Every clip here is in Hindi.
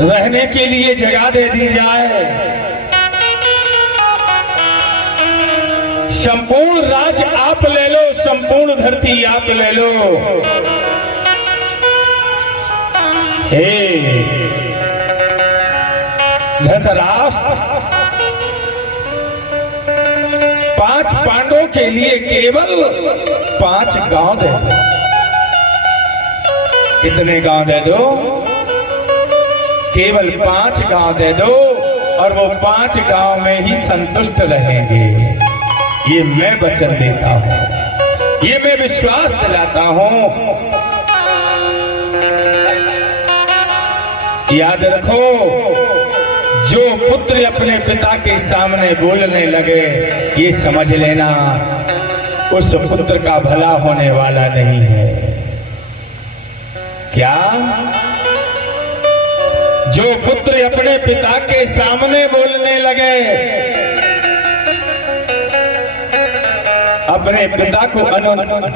रहने के लिए जगह दे दी जाए। संपूर्ण राज आप ले लो, संपूर्ण धरती आप ले लो। हे धृतराष्ट्र, 5 पांडवों के लिए केवल 5 गांव दे दो। कितने गांव दे दो? केवल 5 गांव दे दो और वो 5 गांव में ही संतुष्ट रहेंगे। ये मैं वचन देता हूं, ये मैं विश्वास दिलाता हूं। याद रखो, जो पुत्र अपने पिता के सामने बोलने लगे, ये समझ लेना उस पुत्र का भला होने वाला नहीं है। क्या? जो पुत्र अपने पिता के सामने बोलने लगे, अपने पिता को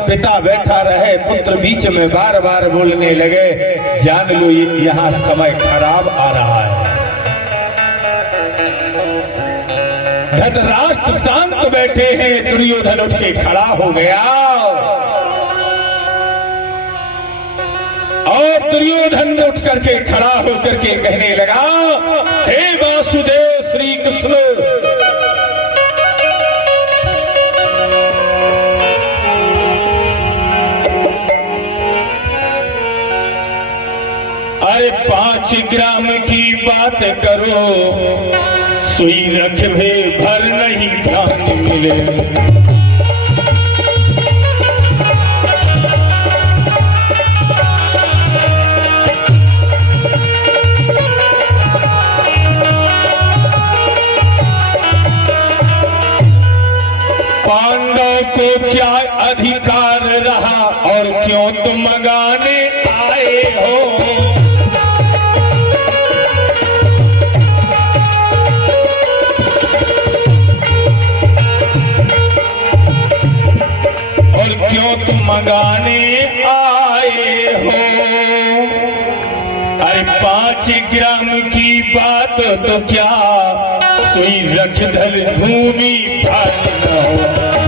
पिता बैठा रहे, पुत्र बीच में बार बार बोलने लगे, जान लो यहां समय खराब आ रहा है। धृतराष्ट्र शांत बैठे हैं, दुर्योधन उठ के खड़ा हो गया और दुर्योधन उठ करके खड़ा होकर के कहने लगा, हे वासुदेव श्री कृष्ण, अरे 5 ग्राम की बात करो, सुई रख भे भर नहीं ध्यान मिले। पांडव को क्या अधिकार रहा और क्यों तुम मंगाने आए हो? क्यों तुम मंगाने आए हो? अरे 5 ग्राम की बात तो क्या, सुई रख धर भूमि भार न हो।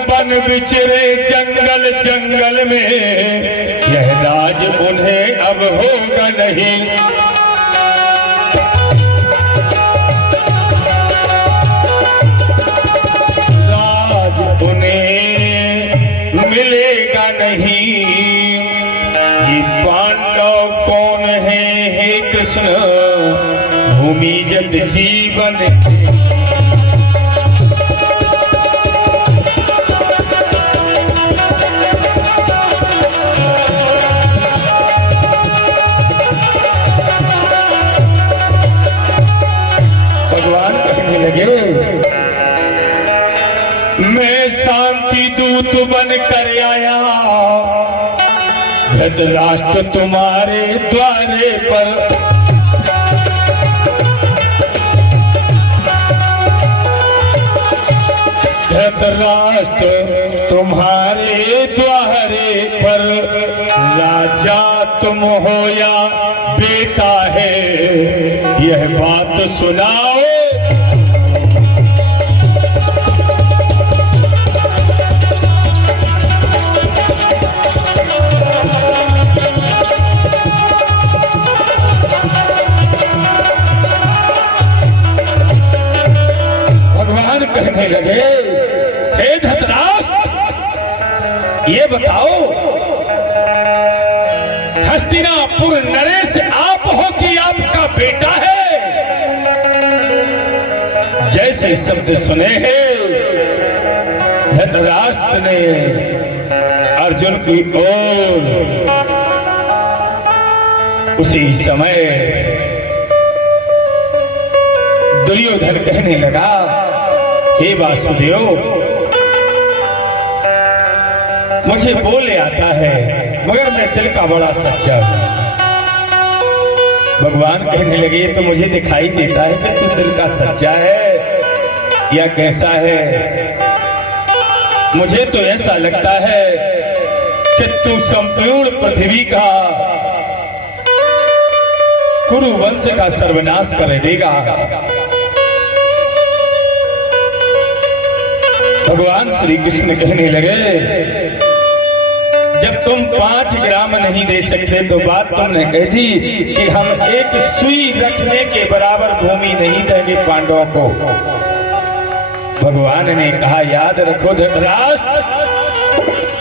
बन बिचरे जंगल जंगल में, यह राज उन्हें अब होगा नहीं। राज उन्हें मिलेगा नहीं। ये पांडव कौन है हे कृष्ण, भूमि जद जीवन मैं शांति दूत बन कर आया, धृतराष्ट्र तुम्हारे द्वारे पर। धृतराष्ट्र तुम्हारे द्वारे पर, राजा तुम हो या बेटा है, यह बात सुनाओ। कहने लगे, हे धृतराष्ट्र, ये बताओ, हस्तिनापुर नरेश आप हो कि आपका बेटा है? जैसे शब्द सुने हैं, धृतराष्ट्र ने अर्जुन की ओर उसी समय दुर्योधन कहने लगा, हे वासुदेव, मुझे बोले आता है, मगर मैं दिल का बड़ा सच्चा हूं। भगवान कहने लगे तो मुझे दिखाई देता है कि तू दिल का सच्चा है या कैसा है। मुझे तो ऐसा लगता है कि तू संपूर्ण पृथ्वी का कुरु वंश का सर्वनाश कर देगा। भगवान श्री कृष्ण कहने लगे जब तुम 5 ग्राम नहीं दे सकते तो बात तुमने कही थी कि हम एक सुई रखने के बराबर भूमि नहीं देंगे पांडवों को। भगवान ने कहा याद रखो धृतराष्ट्र,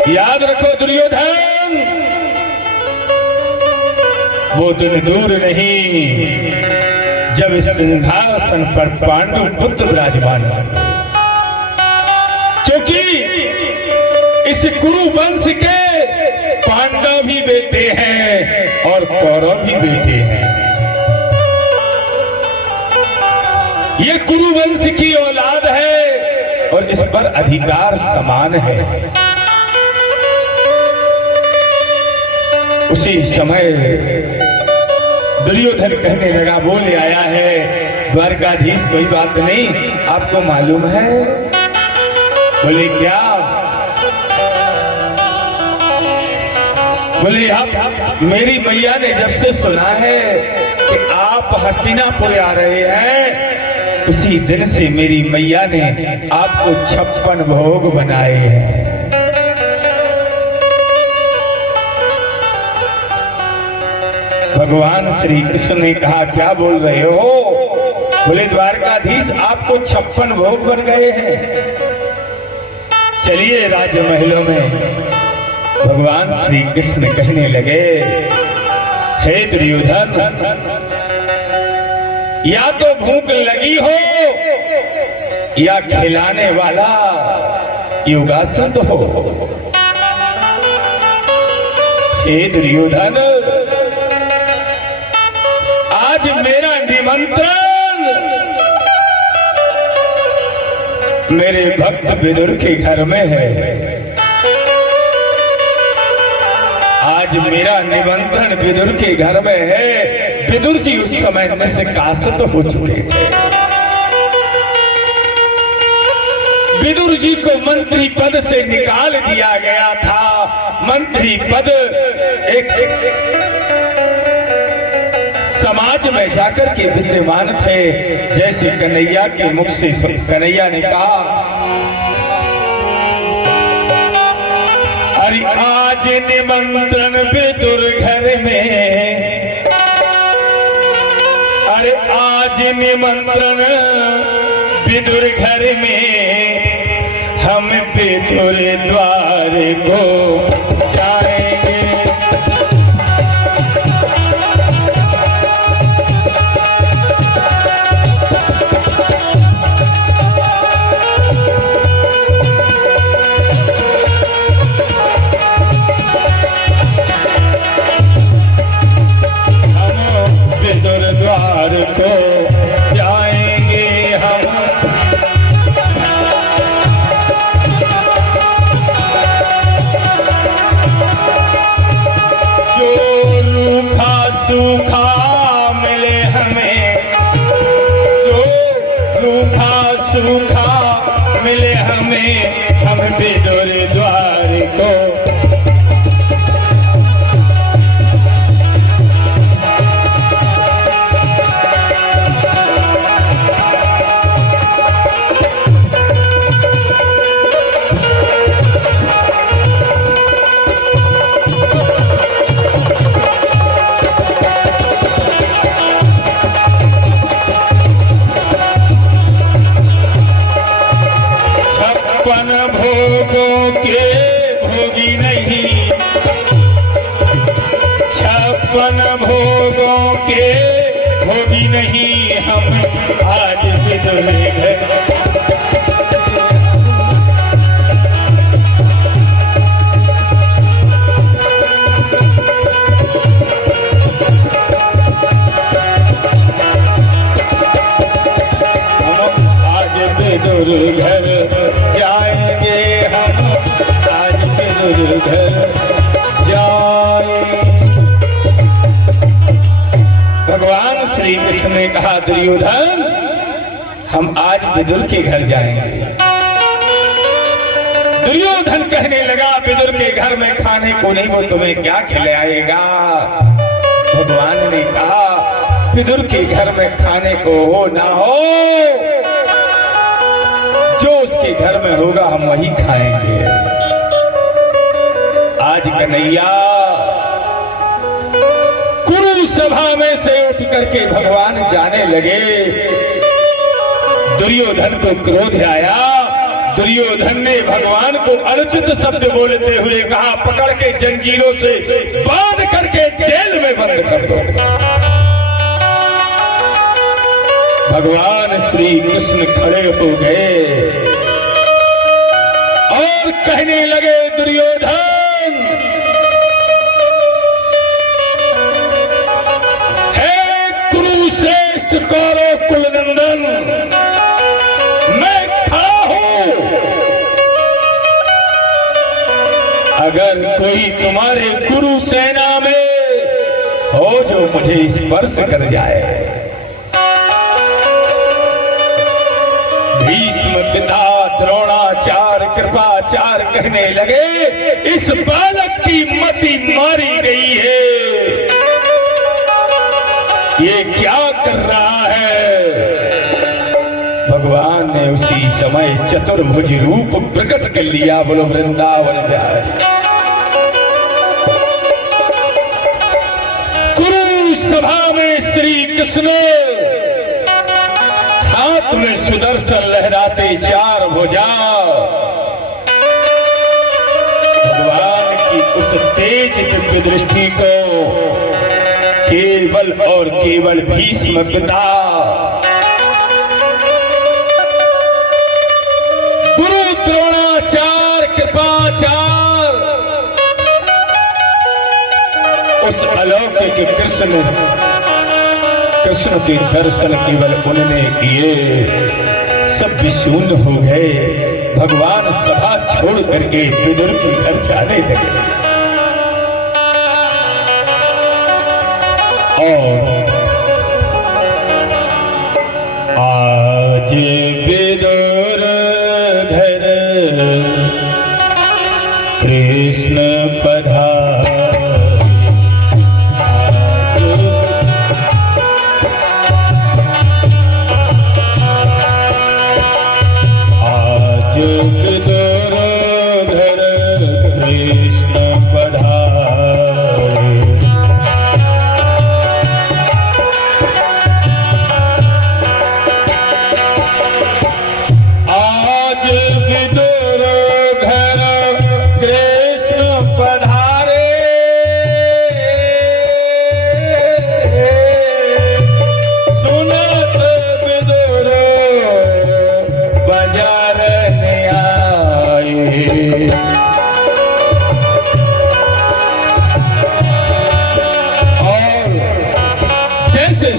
याद रखो दुर्योधन, वो दिन दूर नहीं जब इस सिंहासन पर पांडु पुत्र विराजमान होंगे, क्योंकि इस कुरु वंश के पांडव भी बेटे हैं और कौरव भी बेटे हैं। ये कुरु वंश की औलाद है और इस पर अधिकार समान है। उसी समय दुर्योधन कहने लगा बोले आया है द्वारकाधीश कोई बात नहीं, आपको मालूम है? बोले क्या? बोले आप मेरी मैया ने जब से सुना है कि आप हस्तिनापुर आ रहे हैं, उसी दिन से मेरी मैया ने आपको 56 भोग बनाए हैं। भगवान श्री कृष्ण ने कहा क्या बोल रहे हो? बोले द्वारकाधीश आपको 56 भोग बन गए हैं। चलिए राजमहलों में। भगवान श्री कृष्ण कहने लगे हे दुर्योधन, या तो भूख लगी हो या खिलाने वाला योगासन हो। हे दुर्योधन, आज मेरा निमंत्रण मेरे भक्त विदुर के घर में है। आज मेरा निमंत्रण विदुर के घर में है। विदुर जी उस समय निष्कासित हो चुके थे। विदुर जी को मंत्री पद से निकाल दिया गया था। मंत्री पद एक समाज में जाकर के विद्यमान थे। जैसे कन्हैया के मुख से कन्हैया ने कहा अरे आज निमंत्रण विदुर घर में, अरे आज निमंत्रण विदुर घर में, हम विदुर द्वार को जाएंगे। श्री कृष्ण ने कहा दुर्योधन हम आज विदुर के घर जाएंगे। दुर्योधन कहने लगा विदुर के घर में खाने को नहीं, वो तुम्हें क्या खिलाएगा? भगवान ने कहा विदुर के घर में खाने को हो ना हो, जो उसके घर में होगा हम वही खाएंगे। आज कन्हैया कुरु सभा में से उठ करके भगवान जाने लगे। दुर्योधन को क्रोध आया। दुर्योधन ने भगवान को अनुचित शब्द बोलते हुए कहा पकड़ के जंजीरों से बांध करके जेल में बंद कर दो। भगवान श्री कृष्ण खड़े हो गए और कहने लगे दुर्योधन, हे कुरुश्रेष्ठ कौरव कुलनंदन, मैं खड़ा हूं। अगर कोई तुम्हारे कुरु सेना में हो जो मुझे स्पर्श कर जाए। भीष्म पिता द्रोणाचार्य कृपाचार्य कहने लगे इस बालक की मति मारी गई है, ये क्या कर रहा है? भगवान ने उसी समय चतुर्भुज रूप प्रकट कर लिया। बोलो वृंदावन बिहारी। कुरु सभा में श्री कृष्ण हाथ में सुदर्शन लहराते चार भुजा, भगवान की उस तेज दिव्य दृष्टि को केवल और केवल भीष्म पिता गुरु द्रोणाचार्य कृपाचार्य उस अलौकिक कृष्ण के दर्शन केवल उन्होंने किए, सब शून्य हो गए। भगवान सभा छोड़ करके विदुर के घर जाने लगे। और आज विदुर घर कृष्ण पधारे,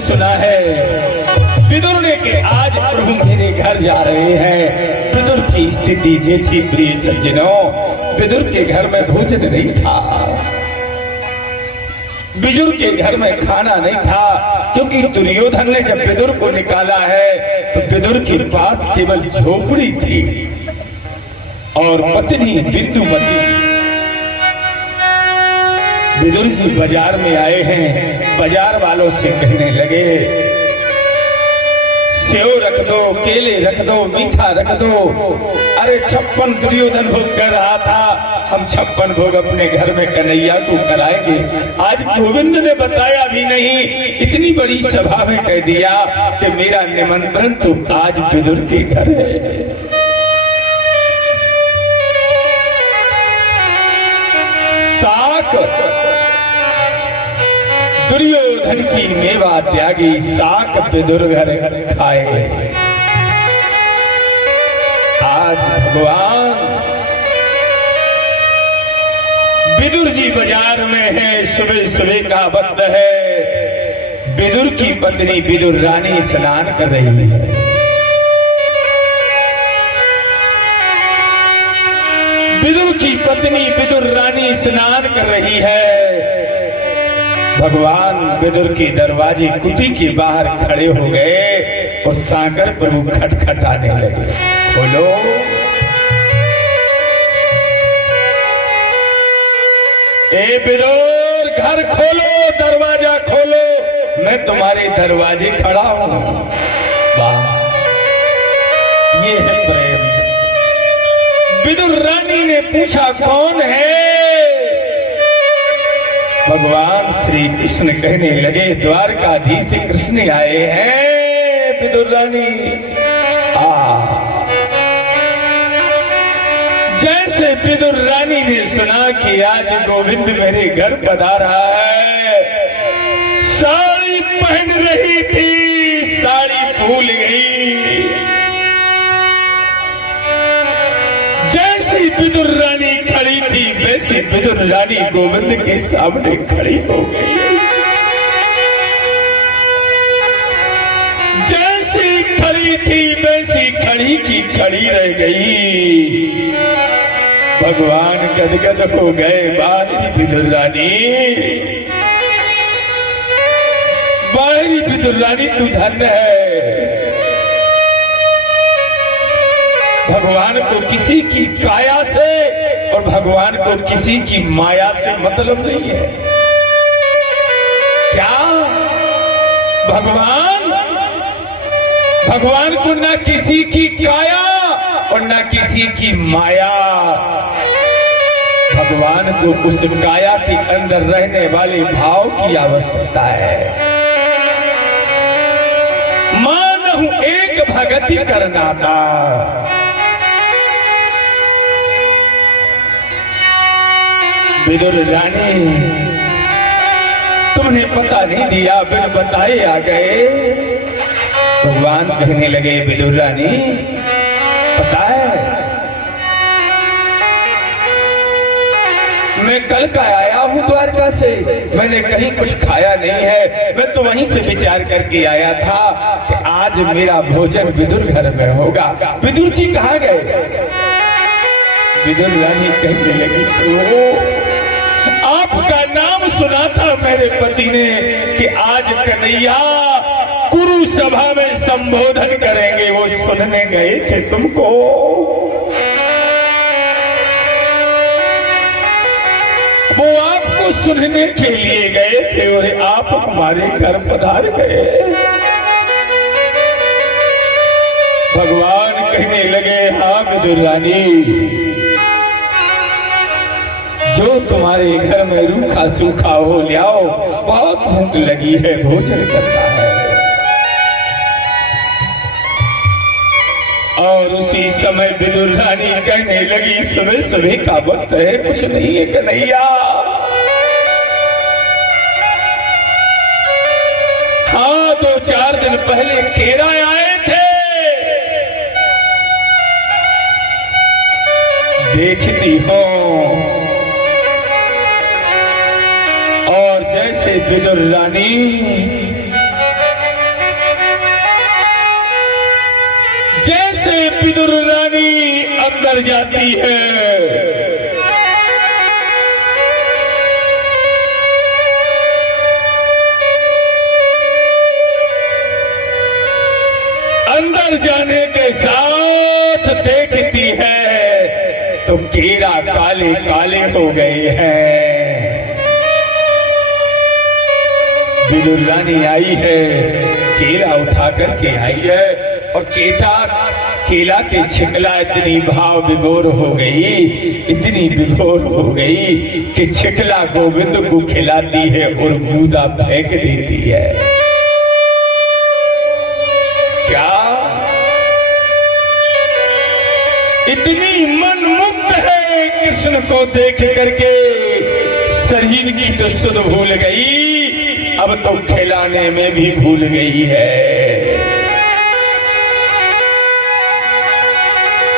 सुना है विदुर ने कि आज प्रभु मेरे घर जा रहे हैं। विदुर की स्थिति ये थी प्रिय सज्जनों, विदुर के घर में भोजन नहीं था, विदुर के घर में खाना नहीं था, क्योंकि दुर्योधन ने जब विदुर को निकाला है तो विदुर के पास केवल झोपड़ी थी और पत्नी बिंदुमती। विदुर जी बाजार में आए हैं, बाजार वालों से कहने लगे सेव रख दो, केले रख दो, मीठा रख दो। अरे 56 दुर्योधन भोग कर रहा था, हम 56 भोग अपने घर में कन्हैया को कराएंगे। आज गोविंद ने बताया भी नहीं, इतनी बड़ी सभा में कह दिया कि मेरा निमंत्रण तो आज विदुर के घर है। साक दुर्योधन की मेवा त्यागी, साक विदुर घर खाए। आज भगवान विदुर जी बाजार में है, सुबह सुबह का वक्त है। विदुर की पत्नी विदुर रानी स्नान कर रही है। विदुर की पत्नी विदुर रानी स्नान कर रही है। भगवान विदुर के दरवाजे कुटी के बाहर खड़े हो गए और साकर प्रभु खटखटाने लगे। खोलो। ए विदुर, घर खोलो, दरवाजा खोलो, मैं तुम्हारे दरवाजे खड़ा हूं। वाह, ये है प्रेम। विदुर रानी ने पूछा कौन है? भगवान श्री कृष्ण कहने लगे द्वारकाधीश से कृष्ण आए हैं विदुर रानी। जैसे विदुर रानी ने सुना कि आज गोविंद मेरे घर पधारा है, साड़ी पहन रही थी, साड़ी भूल गई। जैसी विदुर रानी खड़ी थी वैसी विदुर रानी गोविंद के सामने खड़ी हो गई। जैसी खड़ी थी वैसी खड़ी की खड़ी रह गई। भगवान गदगद हो गए। बाहरी विदुर रानी, बाहरी विदुर रानी तू धन्य है। भगवान को किसी की काया से और भगवान को किसी की माया से मतलब नहीं है। क्या भगवान को ना किसी की काया और ना किसी की माया। भगवान को उस काया के अंदर रहने वाले भाव की आवश्यकता है। मानहु एक भगति करना था। विदुर रानी, तुमने पता नहीं दिया, बिन बताए आ गए। भगवान कहने लगे विदुर रानी, पता है मैं कल का आया हूँ द्वारका से, मैंने कहीं कुछ खाया नहीं है। मैं तो वहीं से विचार करके आया था कि आज मेरा भोजन विदुर घर में होगा। विदुर जी कहाँ गए? विदुर रानी कहने लगी, आपका नाम सुना था मेरे पति ने कि आज कन्हैया कुरु सभा में संबोधन करेंगे, वो सुनने गए थे तुमको। वो आपको सुनने के लिए गए थे और आप हमारे घर पधार गए। भगवान कहने लगे, हाँ विदुर रानी, जो तुम्हारे घर में रूखा सूखा हो लाओ, बहुत भूख लगी है, भोजन करना है। और उसी समय विदुर रानी कहने लगी, सुबह सुबह का वक्त है, कुछ नहीं है कन्हैया। हाँ, 2-4 दिन पहले केरा आए थे, देखती हो। और जैसे विदुर रानी, जैसे विदुर रानी अंदर जाती है, अंदर जाने के साथ देखती है तो केरा काले काले हो गए हैं। विदुर रानी आई है, केला उठा करके आई है और केला के छिकला इतनी भाव विभोर हो गई, इतनी विभोर हो गई कि छिकला गोविंद को खिलाती है और गूदा फेंक देती है। क्या इतनी मनमुक्त है कृष्ण को देख करके, शरीर की तो सुध भूल गई, अब तो खिलाने में भी भूल गई है।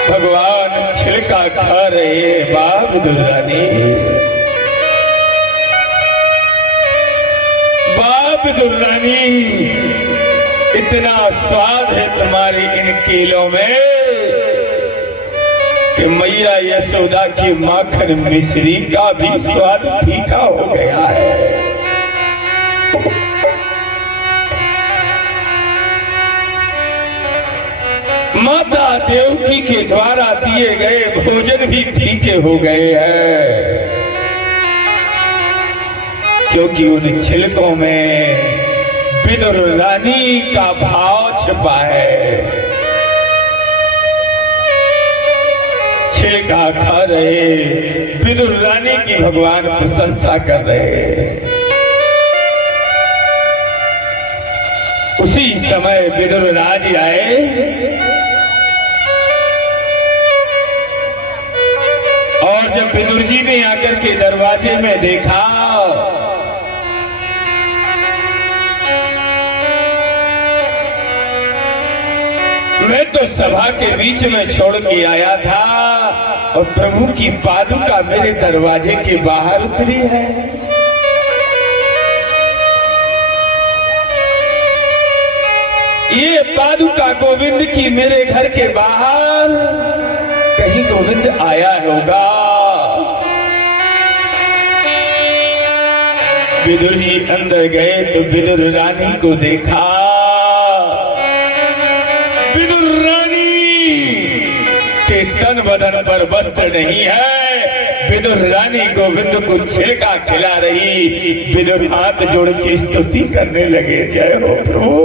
भगवान छिलका खा रहे, बाप दुर्रानी, बाप दुर्रानी, इतना स्वाद है तुम्हारी इन केलों में कि मैया यशोदा की माखन मिश्री का भी स्वाद फीका हो गया है। माता देवकी के द्वारा दिए गए भोजन भी फीके हो गए हैं, क्योंकि उन छिलकों में विदुर रानी का भाव छिपा है। छिलका खा रहे विदुर रानी की भगवान प्रशंसा कर रहे। उसी समय विदुर राज आए और जब विदुर जी ने आकर के दरवाजे में देखा मैं तो सभा के बीच में छोड़ के आया था और प्रभु की पादुका मेरे दरवाजे के बाहर उतरी है। ये पादुका गोविंद की मेरे घर के बाहर कहीं गोविंद आया होगा। विदुर जी अंदर गए तो विदुर रानी को देखा। विदुर रानी के तन बदन पर वस्त्र नहीं है। विदुर रानी गोविंद को छिलका खिला रही। विदुर हाथ जोड़ के स्तुति करने लगे, जय हो प्रभु,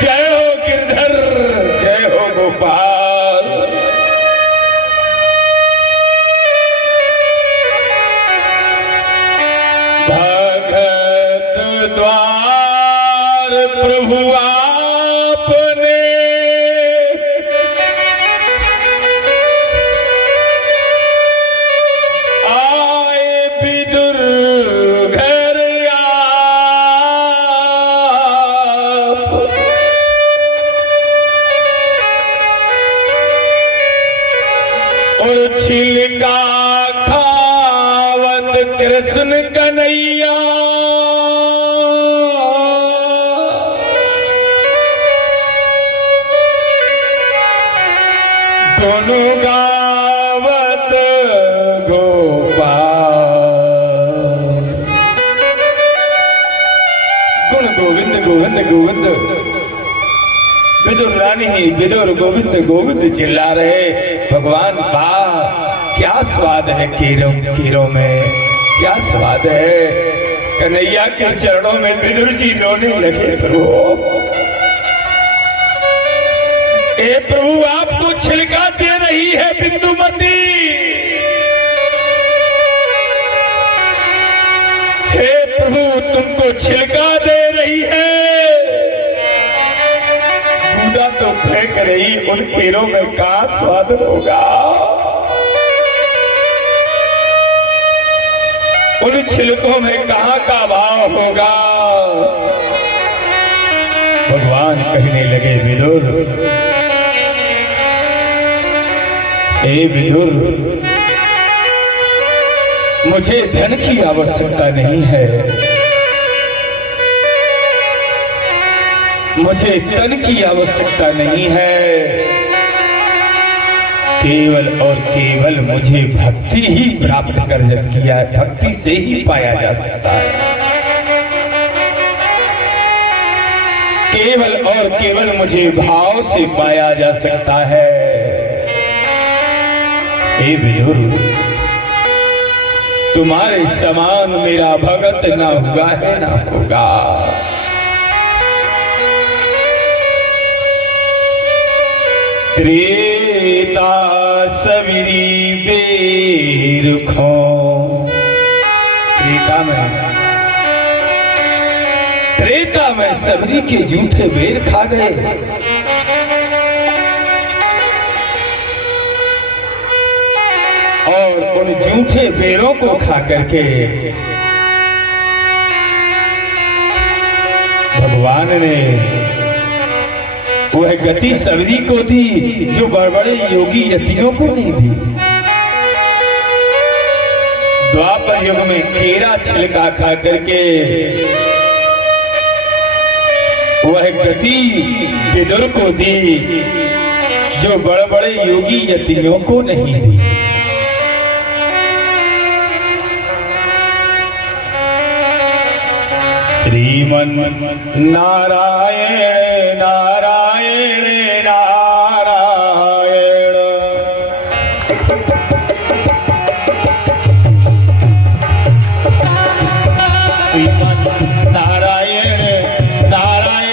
जय हो गिरधर, जय हो गोपाल। भगत द्वार प्रभु आपने आए विदुर घर आप। और छिलका खावत कृष्ण कन्हैया दोनों गावत गोपाल। गुण गोविंद गोविंद गोविंद। विदुर रानी विदुर गोविंद गोविंद चिल्ला रहे। भगवान वाह, क्या स्वाद है कीरों में, क्या स्वाद है। कन्हैया के चरणों में विदुर जी रोने लगे। प्रभु, ए प्रभु, आपको छिलका दे रही है बिंदुमती। हे प्रभु, तुमको छिलका दे रही है। बूंदा तो फेंक रही, उन कीरों में क्या स्वाद होगा। उन छिलकों में कहाँ का भाव होगा। भगवान कहने लगे, विदुर, हे विदुर, मुझे धन की आवश्यकता नहीं है, मुझे तन की आवश्यकता नहीं है। केवल और केवल मुझे भक्ति ही प्राप्त कर किया है, भक्ति से ही पाया जा सकता है। केवल और केवल मुझे भाव से पाया जा सकता है। हे विदुर, तुम्हारे समान मेरा भगत ना होगा है ना होगा। त्रेता सविरी बेर खो। त्रेता में सबरी के जूठे बेर खा गए। और उन जूठे बेरों को खा करके भगवान ने वह गति सबरी को दी जो बड़े योगी यतियों को नहीं दी। द्वापर युग में केरा छिलका खा करके वह गति विदुर को दी जो बड़े बड़े योगी यतियों को नहीं दी। श्रीमन नारायण नारायण नारायण। श्रीमन नारायण नारायण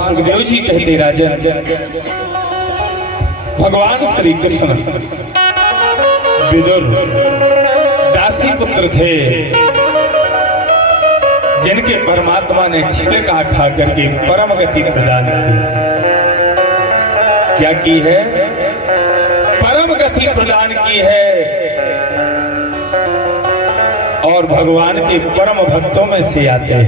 सुखदेव जी कहते राजन, भगवान श्री कृष्ण विदुर दासी पुत्र थे, जिनके परमात्मा ने छिलका खा करके परम गति प्रदान की। क्या की है? परम गति प्रदान की है। और भगवान के परम भक्तों में से आते हैं।